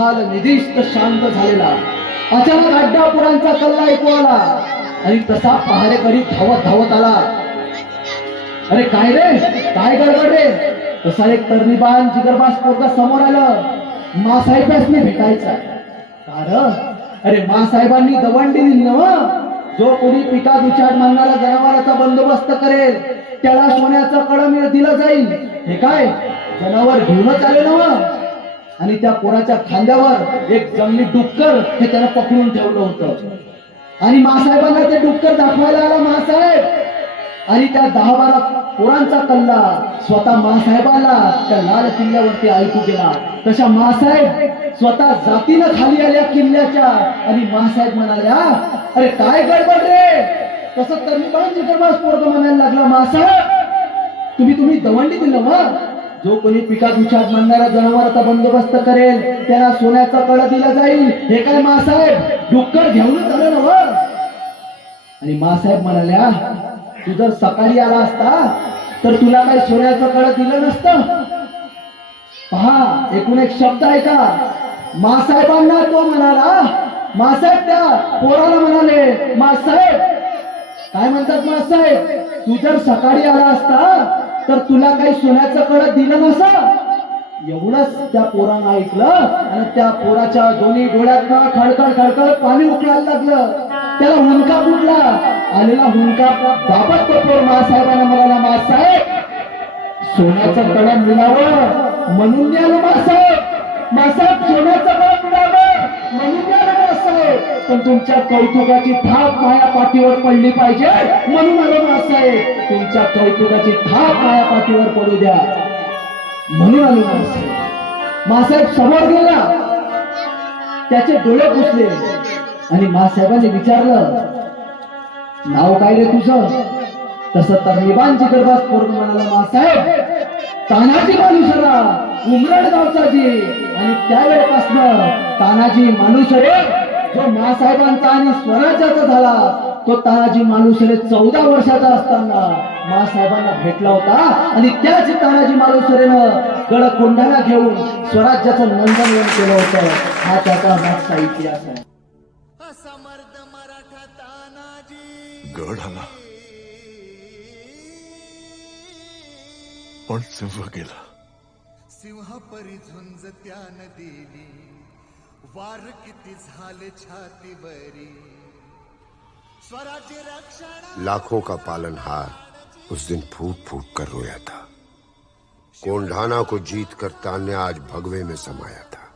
महाल निदिष्ट शांत झालेला. अचानक अड्डापुरांचा कल्ला ऐकू आला आणि तसा पहारेकरी धावत धावत आला. अरे काय रे, काय गडबड रे? तसा एक तरणीबाण जिगरबाज पोरगा समोर आलं. मासाहेबांनी भेटायचा. कारण अरे मासाहेबांनी दवंडी दिली ना, जो कोणी पिकात उचाड मारणारा जनावरांचा बंदोबस्त करेल त्याला सोन्याचं कळम दिलं जाईल. हे काय जनावर घेऊनच आले ना. आणि त्या पोराच्या खांद्यावर एक जंगली डुक्कर हे त्याला पकडून ठेवलं होतं. आणि मासाहेबांना ते डुक्कर दाखवायला आला मासाहेब. आणि त्या 10-12 पोरांचा कल्ला स्वतः मासाहेबाला त्या लाल किल्ल्यावरती ऐकू गेला. तशा मासाहेब स्वतः जातीनं खाली आल्या किल्ल्याच्या. आणि मासाहेब म्हणाल्या, अरे काय गडबड रे? तसं तरणीबाण जिगरबाज पोरगा म्हणायला लागला, मासाहेब तुम्ही दवंडी दिलं ना, जो कोणी पिकात उचाड मारणारा जनावरांचा बंदोबस्त करेल त्याला सोन्याचा कळा दिला जाईल. हे काय मासाहेब डुक्कर घेऊनच आलं ना? आणि मासाहेब म्हणाल्या, तू जर सकाळी आला असता तर तुला काही सोन्याचं कळं दिलं नसतं. पहा एकूण एक शब्द आहे का? मासाहेबांना तो म्हणाला. मासाहेब त्या पोराला म्हणाले, मासाहेब काय म्हणतात मासाहेब, तू जर सकाळी आला असता तर तुला काही सोन्याचं कळं दिलं नसतं. एवढंच त्या पोरानं ऐकलं आणि त्या पोराच्या दोन्ही डोळ्यातनं खडखड खडखड पाणी उकळायला लागलं. त्याला हुंका फुटला. आलेला हुंका बाबत तो पोर मासाहेबांना म्हणाला, मासाहेब सोन्याचं कळं मिळावं म्हणून आलं मासाहेब. मासाहेब सोन्याचं कळं मिळावं म्हणून आलं मासाहेब. पण तुमच्या कौतुकाची थाप माझ्या पाठीवर पडली पाहिजे म्हणून आलं मासाहेब. तुमच्या कौतुकाची थाप माझ्या पाठीवर पडू द्या म्हणून आलो मासाहेब. मासाहेब समोर गेला. त्याचे डोळे पुसले आणि मासाहेबांनी विचारलं, नाव काय रे तुझं? तसं तरणीबाण जिगरबाज पोरगा म्हणाला, मासाहेब तानाजी मालुसरे उमरड गावचा जी. आणि त्यावेळेपासून तानाजी मालुसरे जो मासाहेबांचा आणि स्वराज्याचा झाला तो तानाजी मालुसरे 14 वर्षाचा असताना मासाहेबांना भेटला होता. आणि त्याच तानाजी मालुसरेनं गड कोंढाणा घेऊन स्वराज्याचं नंदनवन केलं होतं. हा त्याचा मागचा इतिहास आहे. गड आला पण सिंह गेला. सिंहपरी झुंज त्यानं दिली, वार किती झाले छातीवरी. स्वराज्य रक्षण लाखों का पालनहार उस दिन फूट फूट कर रोया था. कोंढाना को जीत कर तान्या आज भगवे में समाया था.